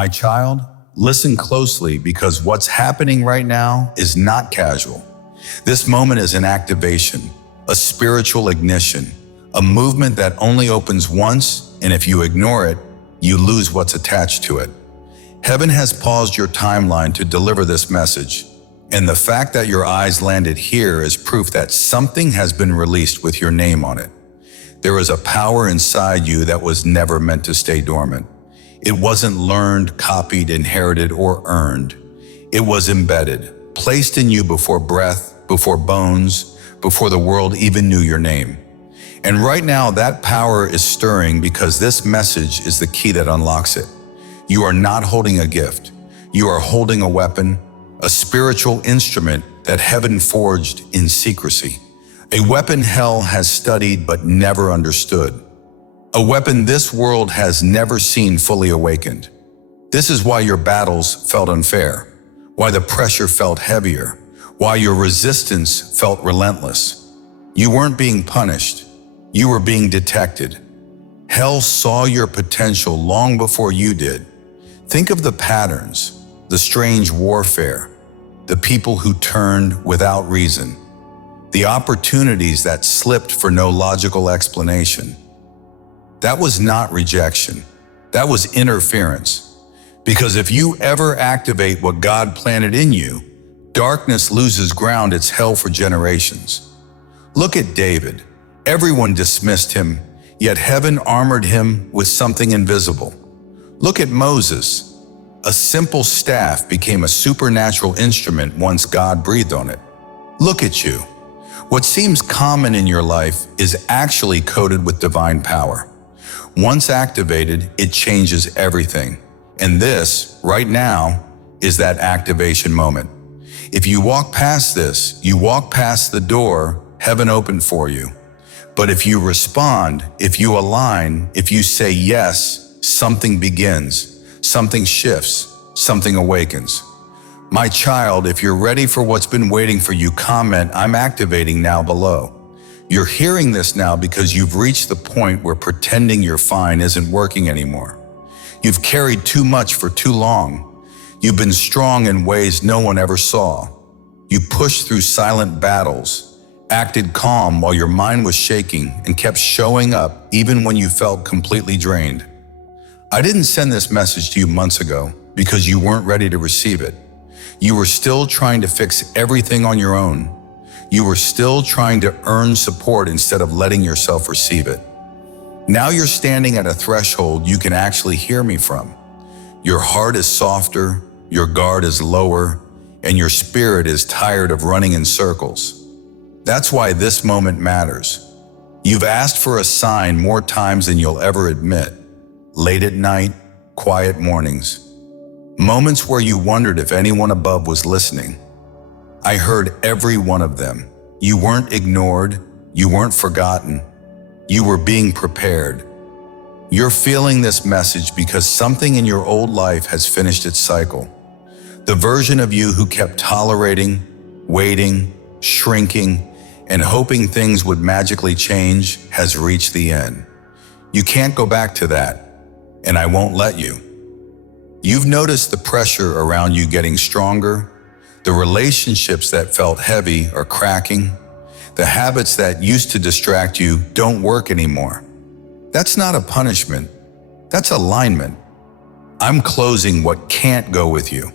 My child, listen closely because what's happening right now is not casual. This moment is an activation, a spiritual ignition, a movement that only opens once, and if you ignore it, you lose what's attached to it. Heaven has paused your timeline to deliver this message, and the fact that your eyes landed here is proof that something has been released with your name on it. There is a power inside you that was never meant to stay dormant. It wasn't learned, copied, inherited, or earned. It was embedded, placed in you before breath, before bones, before the world even knew your name. And right now, that power is stirring because this message is the key that unlocks it. You are not holding a gift. You are holding a weapon, a spiritual instrument that heaven forged in secrecy. A weapon hell has studied but never understood. A weapon this world has never seen fully awakened. This is why your battles felt unfair, why the pressure felt heavier, why your resistance felt relentless. You weren't being punished, you were being detected. Hell saw your potential long before you did. Think of the patterns, the strange warfare, the people who turned without reason, the opportunities that slipped for no logical explanation. That was not rejection. That was interference. Because if you ever activate what God planted in you, darkness loses ground it's held for generations. Look at David. Everyone dismissed him, yet heaven armored him with something invisible. Look at Moses. A simple staff became a supernatural instrument once God breathed on it. Look at you. What seems common in your life is actually coated with divine power. Once activated, it changes everything. And this, right now, is that activation moment. If you walk past this, you walk past the door heaven opened for you. But if you respond, if you align, if you say yes, something begins, something shifts, something awakens. My child, if you're ready for what's been waiting for you, comment, "I'm activating now" below. You're hearing this now because you've reached the point where pretending you're fine isn't working anymore. You've carried too much for too long. You've been strong in ways no one ever saw. You pushed through silent battles, acted calm while your mind was shaking, and kept showing up even when you felt completely drained. I didn't send this message to you months ago because you weren't ready to receive it. You were still trying to fix everything on your own. You were still trying to earn support instead of letting yourself receive it. Now you're standing at a threshold you can actually hear me from. Your heart is softer, your guard is lower, and your spirit is tired of running in circles. That's why this moment matters. You've asked for a sign more times than you'll ever admit. Late at night, quiet mornings. Moments where you wondered if anyone above was listening. I heard every one of them. You weren't ignored, you weren't forgotten. You were being prepared. You're feeling this message because something in your old life has finished its cycle. The version of you who kept tolerating, waiting, shrinking, and hoping things would magically change has reached the end. You can't go back to that, and I won't let you. You've noticed the pressure around you getting stronger. The relationships that felt heavy are cracking. The habits that used to distract you don't work anymore. That's not a punishment. That's alignment. I'm closing what can't go with you.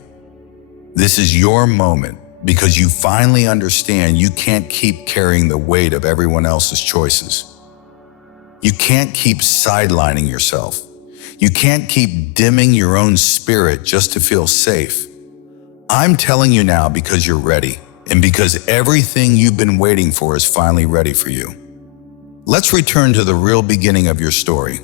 This is your moment because you finally understand you can't keep carrying the weight of everyone else's choices. You can't keep sidelining yourself. You can't keep dimming your own spirit just to feel safe. I'm telling you now because you're ready, and because everything you've been waiting for is finally ready for you. Let's return to the real beginning of your story.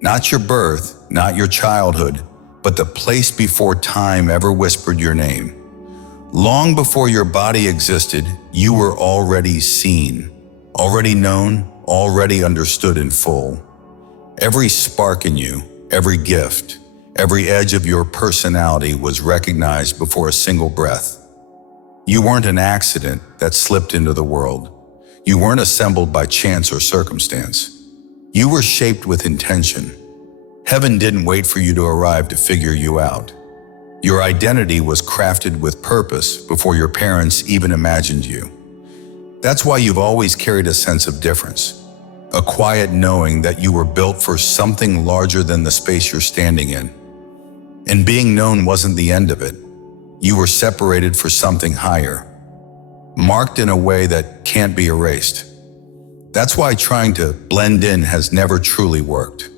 Not your birth, not your childhood, but the place before time ever whispered your name. Long before your body existed, you were already seen, already known, already understood in full. Every spark in you, every gift, every edge of your personality was recognized before a single breath. You weren't an accident that slipped into the world. You weren't assembled by chance or circumstance. You were shaped with intention. Heaven didn't wait for you to arrive to figure you out. Your identity was crafted with purpose before your parents even imagined you. That's why you've always carried a sense of difference, a quiet knowing that you were built for something larger than the space you're standing in. And being known wasn't the end of it. You were separated for something higher, marked in a way that can't be erased. That's why trying to blend in has never truly worked.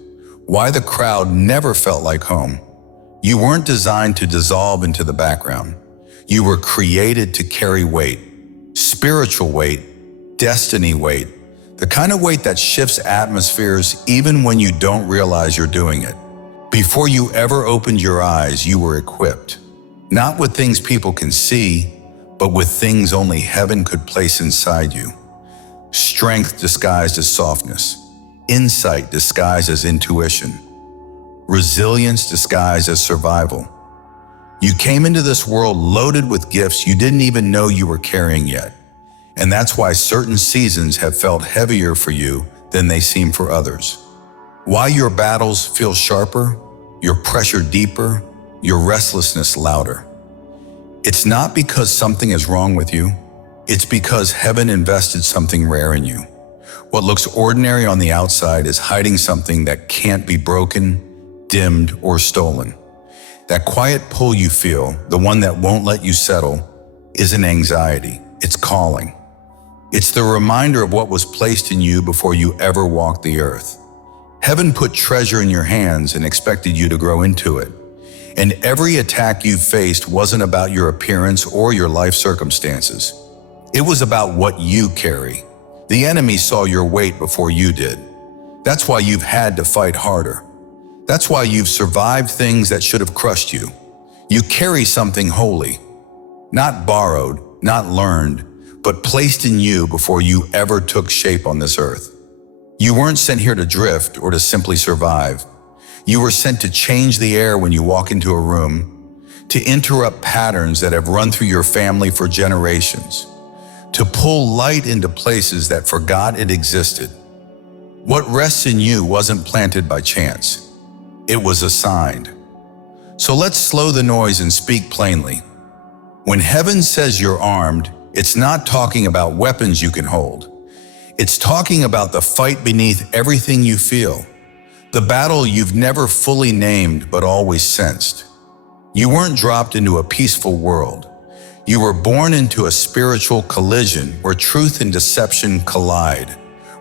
Why the crowd never felt like home. You weren't designed to dissolve into the background. You were created to carry weight, spiritual weight, destiny weight, the kind of weight that shifts atmospheres even when you don't realize you're doing it. Before you ever opened your eyes, you were equipped, not with things people can see, but with things only heaven could place inside you. Strength disguised as softness, insight disguised as intuition, resilience disguised as survival. You came into this world loaded with gifts you didn't even know you were carrying yet. And that's why certain seasons have felt heavier for you than they seem for others. Why your battles feel sharper, your pressure deeper, your restlessness louder. It's not because something is wrong with you. It's because heaven invested something rare in you. What looks ordinary on the outside is hiding something that can't be broken, dimmed, or stolen. That quiet pull you feel, the one that won't let you settle, isn't anxiety, it's calling. It's the reminder of what was placed in you before you ever walked the earth. Heaven put treasure in your hands and expected you to grow into it. And every attack you faced wasn't about your appearance or your life circumstances. It was about what you carry. The enemy saw your weight before you did. That's why you've had to fight harder. That's why you've survived things that should have crushed you. You carry something holy, not borrowed, not learned, but placed in you before you ever took shape on this earth. You weren't sent here to drift or to simply survive. You were sent to change the air when you walk into a room, to interrupt patterns that have run through your family for generations, to pull light into places that forgot it existed. What rests in you wasn't planted by chance. It was assigned. So let's slow the noise and speak plainly. When heaven says you're armed, it's not talking about weapons you can hold. It's talking about the fight beneath everything you feel, the battle you've never fully named but always sensed. You weren't dropped into a peaceful world. You were born into a spiritual collision where truth and deception collide,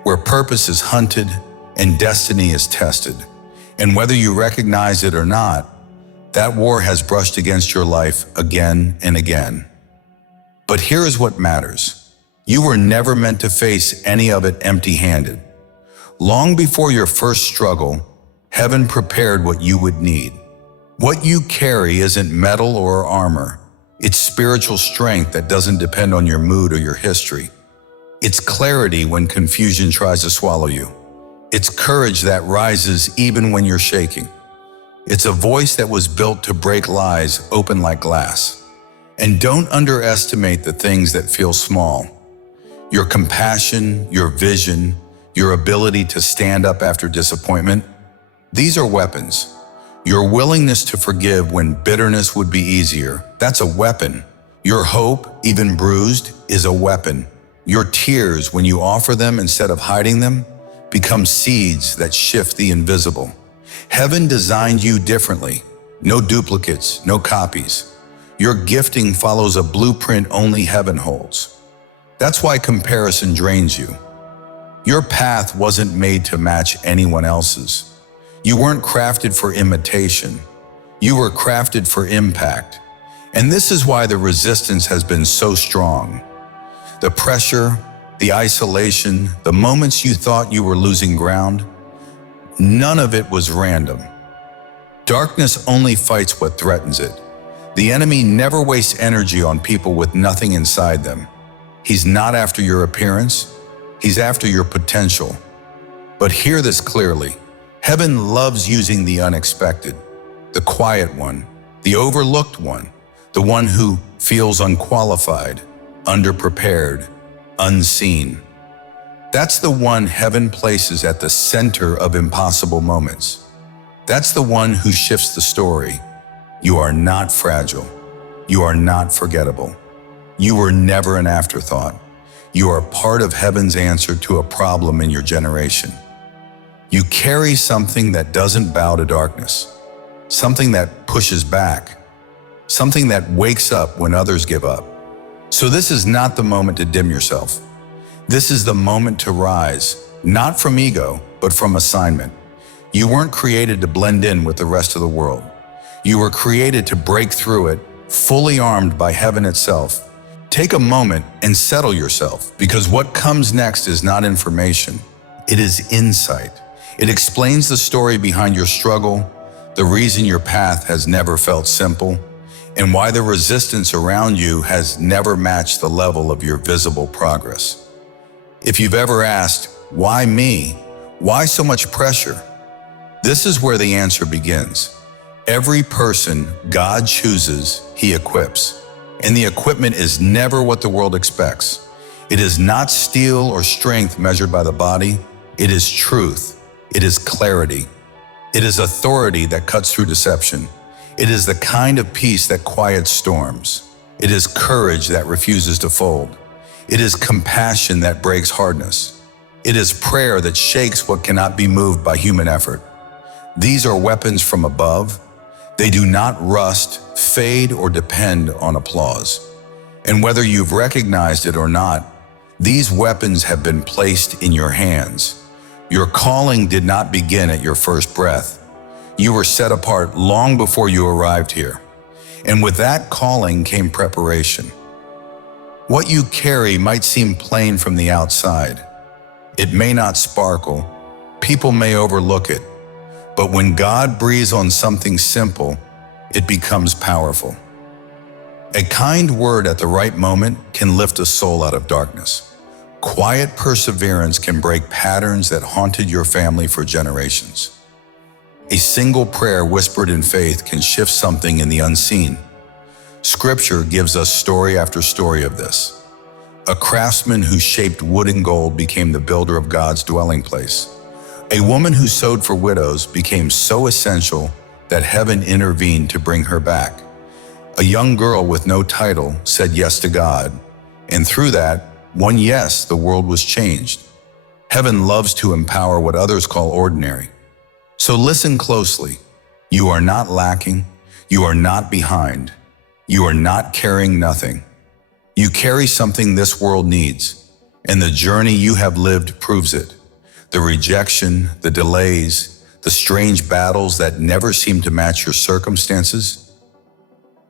where purpose is hunted and destiny is tested. And whether you recognize it or not, that war has brushed against your life again and again. But here is what matters. You were never meant to face any of it empty-handed. Long before your first struggle, heaven prepared what you would need. What you carry isn't metal or armor. It's spiritual strength that doesn't depend on your mood or your history. It's clarity when confusion tries to swallow you. It's courage that rises even when you're shaking. It's a voice that was built to break lies open like glass. And don't underestimate the things that feel small. Your compassion, your vision, your ability to stand up after disappointment, these are weapons. Your willingness to forgive when bitterness would be easier, that's a weapon. Your hope, even bruised, is a weapon. Your tears, when you offer them instead of hiding them, become seeds that shift the invisible. Heaven designed you differently. No duplicates, no copies. Your gifting follows a blueprint only heaven holds. That's why comparison drains you. Your path wasn't made to match anyone else's. You weren't crafted for imitation. You were crafted for impact. And this is why the resistance has been so strong. The pressure, the isolation, the moments you thought you were losing ground, none of it was random. Darkness only fights what threatens it. The enemy never wastes energy on people with nothing inside them. He's not after your appearance, he's after your potential. But hear this clearly. Heaven loves using the unexpected, the quiet one, the overlooked one, the one who feels unqualified, underprepared, unseen. That's the one heaven places at the center of impossible moments. That's the one who shifts the story. You are not fragile. You are not forgettable. You were never an afterthought. You are part of heaven's answer to a problem in your generation. You carry something that doesn't bow to darkness, something that pushes back, something that wakes up when others give up. So this is not the moment to dim yourself. This is the moment to rise, not from ego, but from assignment. You weren't created to blend in with the rest of the world. You were created to break through it, fully armed by heaven itself. Take a moment and settle yourself, because what comes next is not information. It is insight. It explains the story behind your struggle, the reason your path has never felt simple, and why the resistance around you has never matched the level of your visible progress. If you've ever asked, why me? Why so much pressure? This is where the answer begins. Every person God chooses, He equips. And the equipment is never what the world expects. It is not steel or strength measured by the body. It is truth. It is clarity. It is authority that cuts through deception. It is the kind of peace that quiets storms. It is courage that refuses to fold. It is compassion that breaks hardness. It is prayer that shakes what cannot be moved by human effort. These are weapons from above. They do not rust, fade, or depend on applause. And whether you've recognized it or not, these weapons have been placed in your hands. Your calling did not begin at your first breath. You were set apart long before you arrived here. And with that calling came preparation. What you carry might seem plain from the outside. It may not sparkle. People may overlook it. But when God breathes on something simple, it becomes powerful. A kind word at the right moment can lift a soul out of darkness. Quiet perseverance can break patterns that haunted your family for generations. A single prayer whispered in faith can shift something in the unseen. Scripture gives us story after story of this. A craftsman who shaped wood and gold became the builder of God's dwelling place. A woman who sewed for widows became so essential that heaven intervened to bring her back. A young girl with no title said yes to God, and through that, one yes, the world was changed. Heaven loves to empower what others call ordinary. So listen closely. You are not lacking. You are not behind. You are not carrying nothing. You carry something this world needs, and the journey you have lived proves it. The rejection, the delays, the strange battles that never seem to match your circumstances,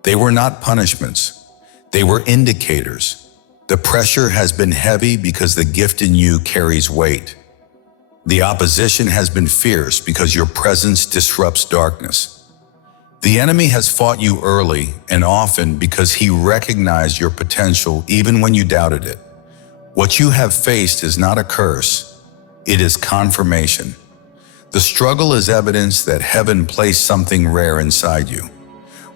they were not punishments. They were indicators. The pressure has been heavy because the gift in you carries weight. The opposition has been fierce because your presence disrupts darkness. The enemy has fought you early and often because he recognized your potential even when you doubted it. What you have faced is not a curse. It is confirmation. The struggle is evidence that heaven placed something rare inside you.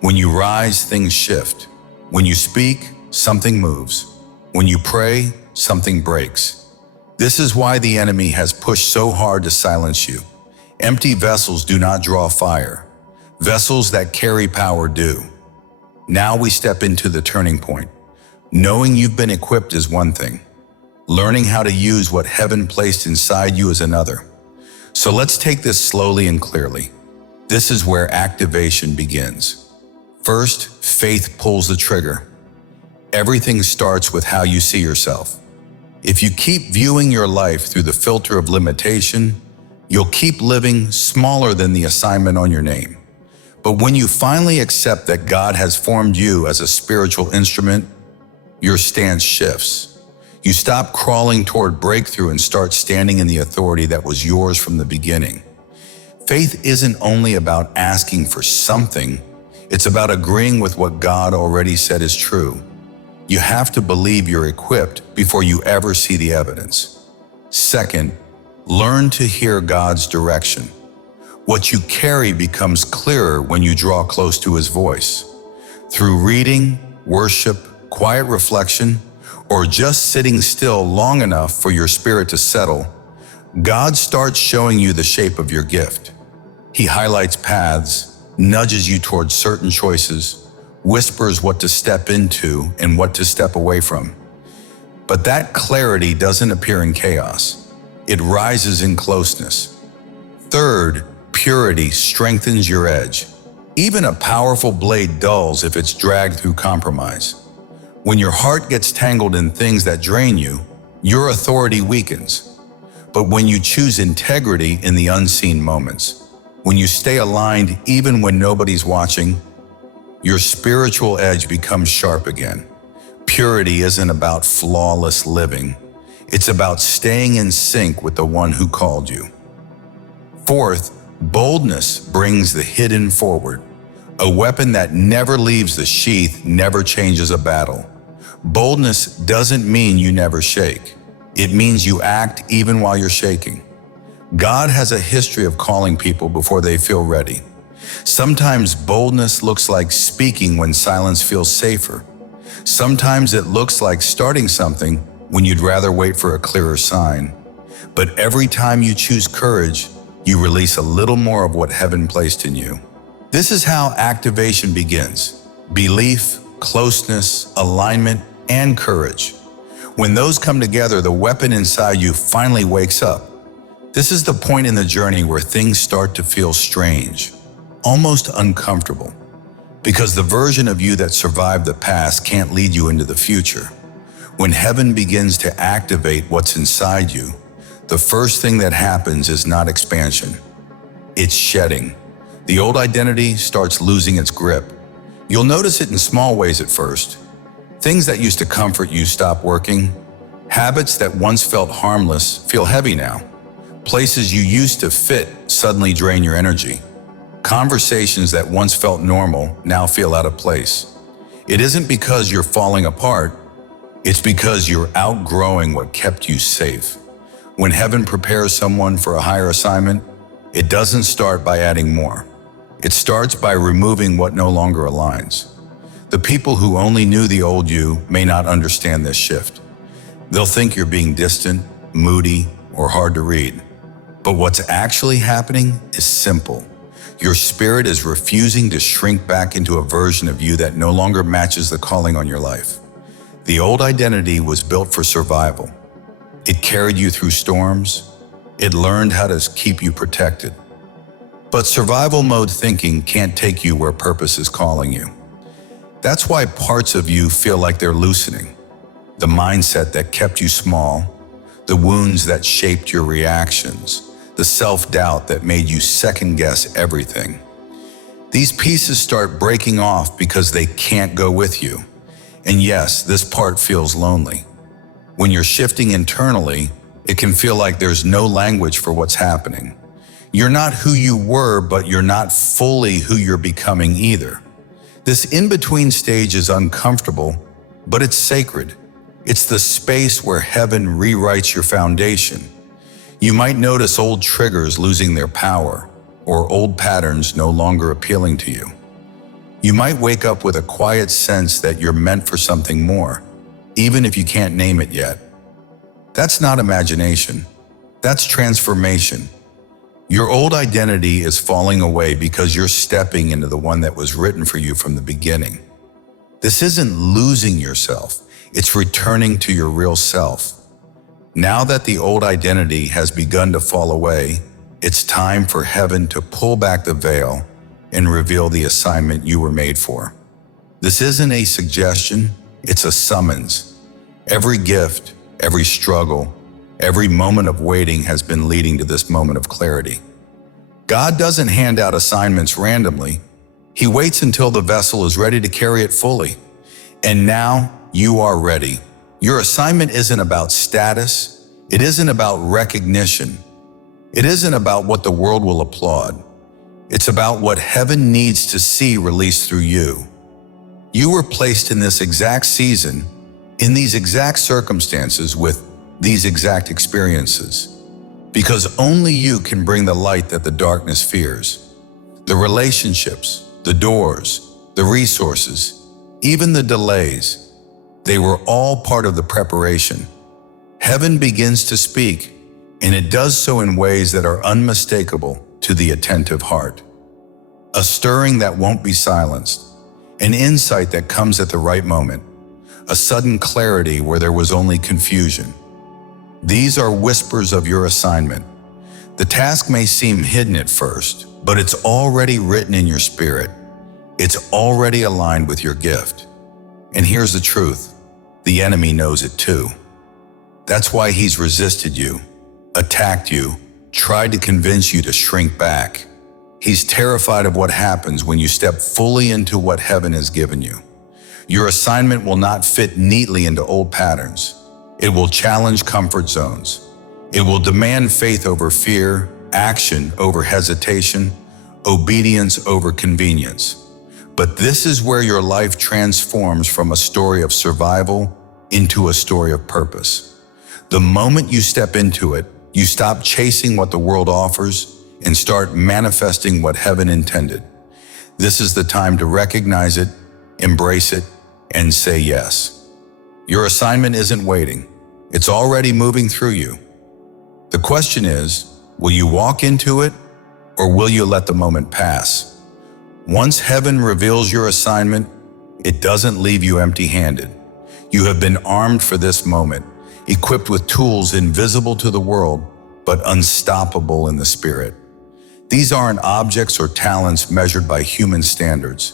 When you rise, things shift. When you speak, something moves. When you pray, something breaks. This is why the enemy has pushed so hard to silence you. Empty vessels do not draw fire. Vessels that carry power do. Now we step into the turning point. Knowing you've been equipped is one thing. Learning how to use what heaven placed inside you is another. So let's take this slowly and clearly. This is where activation begins. First, faith pulls the trigger. Everything starts with how you see yourself. If you keep viewing your life through the filter of limitation, you'll keep living smaller than the assignment on your name. But when you finally accept that God has formed you as a spiritual instrument, your stance shifts. You stop crawling toward breakthrough and start standing in the authority that was yours from the beginning. Faith isn't only about asking for something, it's about agreeing with what God already said is true. You have to believe you're equipped before you ever see the evidence. Second, learn to hear God's direction. What you carry becomes clearer when you draw close to His voice. Through reading, worship, quiet reflection, or just sitting still long enough for your spirit to settle, God starts showing you the shape of your gift. He highlights paths, nudges you towards certain choices, whispers what to step into and what to step away from. But that clarity doesn't appear in chaos. It rises in closeness. Third, purity strengthens your edge. Even a powerful blade dulls if it's dragged through compromise. When your heart gets tangled in things that drain you, your authority weakens. But when you choose integrity in the unseen moments, when you stay aligned even when nobody's watching, your spiritual edge becomes sharp again. Purity isn't about flawless living. It's about staying in sync with the one who called you. Fourth, boldness brings the hidden forward. A weapon that never leaves the sheath never changes a battle. Boldness doesn't mean you never shake. It means you act even while you're shaking. God has a history of calling people before they feel ready. Sometimes boldness looks like speaking when silence feels safer. Sometimes it looks like starting something when you'd rather wait for a clearer sign. But every time you choose courage, you release a little more of what heaven placed in you. This is how activation begins. Belief, closeness, alignment, and courage. When those come together, the weapon inside you finally wakes up. This is the point in the journey where things start to feel strange, almost uncomfortable, because the version of you that survived the past can't lead you into the future. When heaven begins to activate what's inside you, the first thing that happens is not expansion. It's shedding. The old identity starts losing its grip. You'll notice it in small ways at first. Things that used to comfort you stop working. Habits that once felt harmless feel heavy now. Places you used to fit suddenly drain your energy. Conversations that once felt normal now feel out of place. It isn't because you're falling apart, it's because you're outgrowing what kept you safe. When heaven prepares someone for a higher assignment, it doesn't start by adding more. It starts by removing what no longer aligns. The people who only knew the old you may not understand this shift. They'll think you're being distant, moody, or hard to read. But what's actually happening is simple. Your spirit is refusing to shrink back into a version of you that no longer matches the calling on your life. The old identity was built for survival. It carried you through storms. It learned how to keep you protected. But survival mode thinking can't take you where purpose is calling you. That's why parts of you feel like they're loosening. The mindset that kept you small, the wounds that shaped your reactions, the self-doubt that made you second-guess everything. These pieces start breaking off because they can't go with you. And yes, this part feels lonely. When you're shifting internally, it can feel like there's no language for what's happening. You're not who you were, but you're not fully who you're becoming either. This in-between stage is uncomfortable, but it's sacred. It's the space where heaven rewrites your foundation. You might notice old triggers losing their power, or old patterns no longer appealing to you. You might wake up with a quiet sense that you're meant for something more, even if you can't name it yet. That's not imagination. That's transformation. Your old identity is falling away because you're stepping into the one that was written for you from the beginning. This isn't losing yourself. It's returning to your real self. Now that the old identity has begun to fall away, it's time for heaven to pull back the veil and reveal the assignment you were made for. This isn't a suggestion, it's a summons. Every gift, every struggle, every moment of waiting has been leading to this moment of clarity. God doesn't hand out assignments randomly. He waits until the vessel is ready to carry it fully. And now you are ready. Your assignment isn't about status. It isn't about recognition. It isn't about what the world will applaud. It's about what heaven needs to see released through you. You were placed in this exact season, in these exact circumstances, with these exact experiences, because only you can bring the light that the darkness fears. The relationships, the doors, the resources, even the delays, they were all part of the preparation. Heaven begins to speak, and it does so in ways that are unmistakable, to the attentive heart. A stirring that won't be silenced, an insight that comes at the right moment, a sudden clarity where there was only confusion. These are whispers of your assignment. The task may seem hidden at first, but it's already written in your spirit. It's already aligned with your gift. And here's the truth, the enemy knows it too. That's why he's resisted you, attacked you, tried to convince you to shrink back. He's terrified of what happens when you step fully into what heaven has given you. Your assignment will not fit neatly into old patterns. It will challenge comfort zones. It will demand faith over fear, action over hesitation, obedience over convenience. But this is where your life transforms from a story of survival into a story of purpose. The moment you step into it, you stop chasing what the world offers and start manifesting what heaven intended. This is the time to recognize it, embrace it, and say yes. Your assignment isn't waiting. It's already moving through you. The question is, will you walk into it, or will you let the moment pass? Once heaven reveals your assignment, it doesn't leave you empty-handed. You have been armed for this moment, equipped with tools invisible to the world, but unstoppable in the spirit. These aren't objects or talents measured by human standards.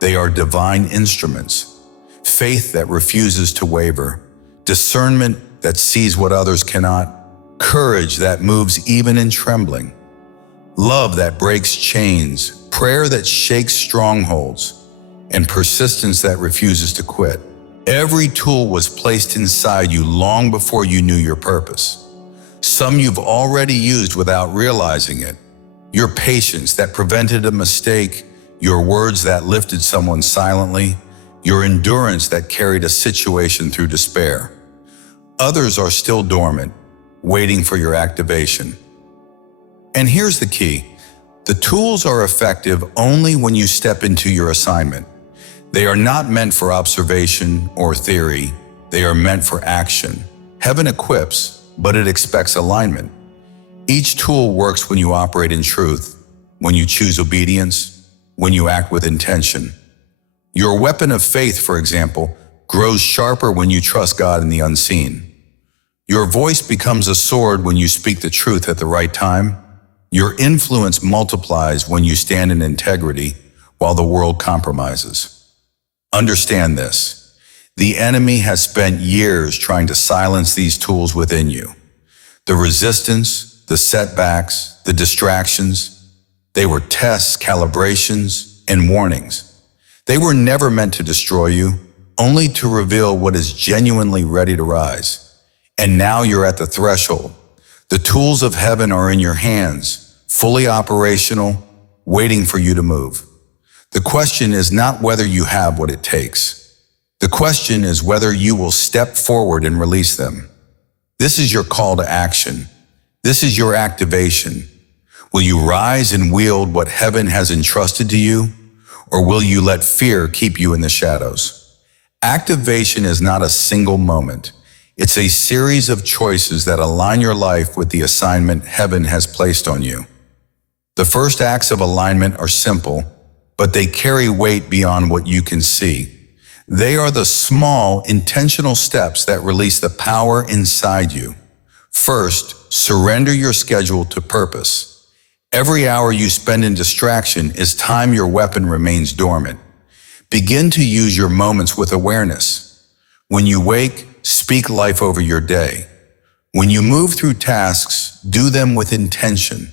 They are divine instruments. Faith that refuses to waver, discernment that sees what others cannot, courage that moves even in trembling, love that breaks chains, prayer that shakes strongholds, and persistence that refuses to quit. Every tool was placed inside you long before you knew your purpose. Some you've already used without realizing it. Your patience that prevented a mistake, your words that lifted someone silently, your endurance that carried a situation through despair. Others are still dormant, waiting for your activation. And here's the key. The tools are effective only when you step into your assignment. They are not meant for observation or theory. They are meant for action. Heaven equips, but it expects alignment. Each tool works when you operate in truth, when you choose obedience, when you act with intention. Your weapon of faith, for example, grows sharper when you trust God in the unseen. Your voice becomes a sword when you speak the truth at the right time. Your influence multiplies when you stand in integrity while the world compromises. Understand this. The enemy has spent years trying to silence these tools within you. The resistance, the setbacks, the distractions, they were tests, calibrations, and warnings. They were never meant to destroy you, only to reveal what is genuinely ready to rise. And now you're at the threshold. The tools of heaven are in your hands, fully operational, waiting for you to move. The question is not whether you have what it takes. The question is whether you will step forward and release them. This is your call to action. This is your activation. Will you rise and wield what heaven has entrusted to you, or will you let fear keep you in the shadows? Activation is not a single moment. It's a series of choices that align your life with the assignment heaven has placed on you. The first acts of alignment are simple, but they carry weight beyond what you can see. They are the small, intentional steps that release the power inside you. First, surrender your schedule to purpose. Every hour you spend in distraction is time your weapon remains dormant. Begin to use your moments with awareness. When you wake, speak life over your day. When you move through tasks, do them with intention,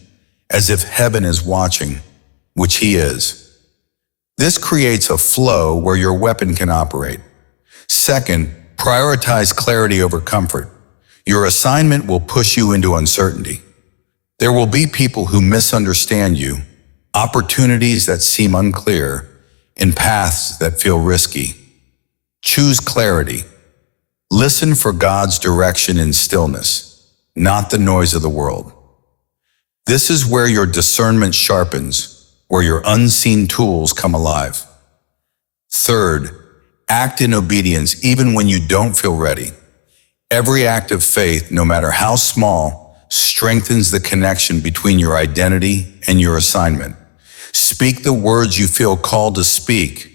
as if heaven is watching, which He is. This creates a flow where your weapon can operate. Second, prioritize clarity over comfort. Your assignment will push you into uncertainty. There will be people who misunderstand you, opportunities that seem unclear, and paths that feel risky. Choose clarity. Listen for God's direction in stillness, not the noise of the world. This is where your discernment sharpens, where your unseen tools come alive. Third, act in obedience even when you don't feel ready. Every act of faith, no matter how small, strengthens the connection between your identity and your assignment. Speak the words you feel called to speak.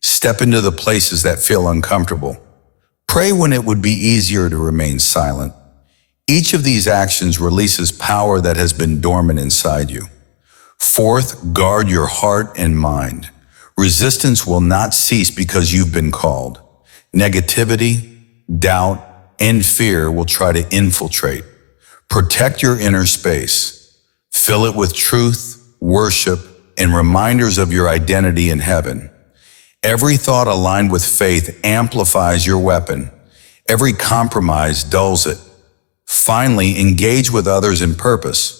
Step into the places that feel uncomfortable. Pray when it would be easier to remain silent. Each of these actions releases power that has been dormant inside you. Fourth, guard your heart and mind. Resistance will not cease because you've been called. Negativity, doubt, and fear will try to infiltrate. Protect your inner space. Fill it with truth, worship, and reminders of your identity in heaven. Every thought aligned with faith amplifies your weapon. Every compromise dulls it. Finally, engage with others in purpose.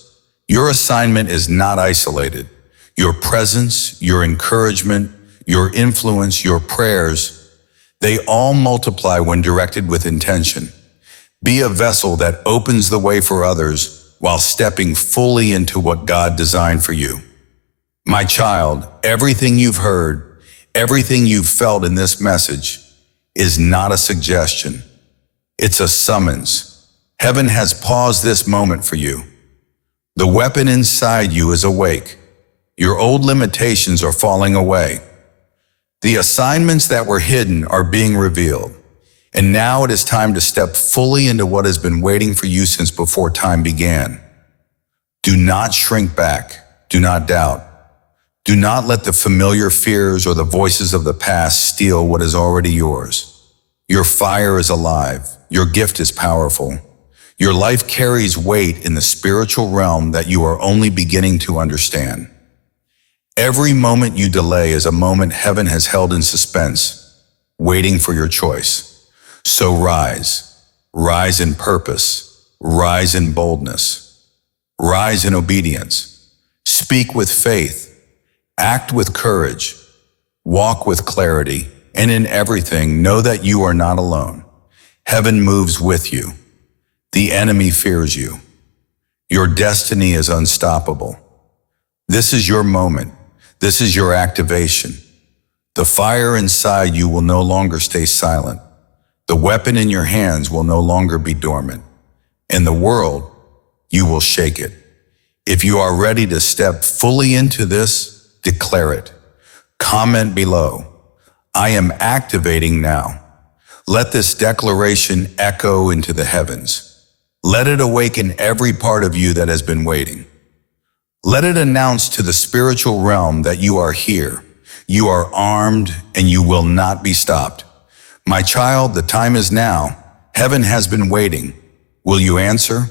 Your assignment is not isolated. Your presence, your encouragement, your influence, your prayers, they all multiply when directed with intention. Be a vessel that opens the way for others while stepping fully into what God designed for you. My child, everything you've heard, everything you've felt in this message is not a suggestion. It's a summons. Heaven has paused this moment for you. The weapon inside you is awake. Your old limitations are falling away. The assignments that were hidden are being revealed. And now it is time to step fully into what has been waiting for you since before time began. Do not shrink back. Do not doubt. Do not let the familiar fears or the voices of the past steal what is already yours. Your fire is alive. Your gift is powerful. Your life carries weight in the spiritual realm that you are only beginning to understand. Every moment you delay is a moment heaven has held in suspense, waiting for your choice. So rise. Rise in purpose. Rise in boldness. Rise in obedience. Speak with faith. Act with courage. Walk with clarity. And in everything, know that you are not alone. Heaven moves with you. The enemy fears you. Your destiny is unstoppable. This is your moment. This is your activation. The fire inside you will no longer stay silent. The weapon in your hands will no longer be dormant. In the world, you will shake it. If you are ready to step fully into this, declare it. Comment below. I am activating now. Let this declaration echo into the heavens. Let it awaken every part of you that has been waiting. Let it announce to the spiritual realm that you are here. You are armed and you will not be stopped. My child, the time is now. Heaven has been waiting. Will you answer?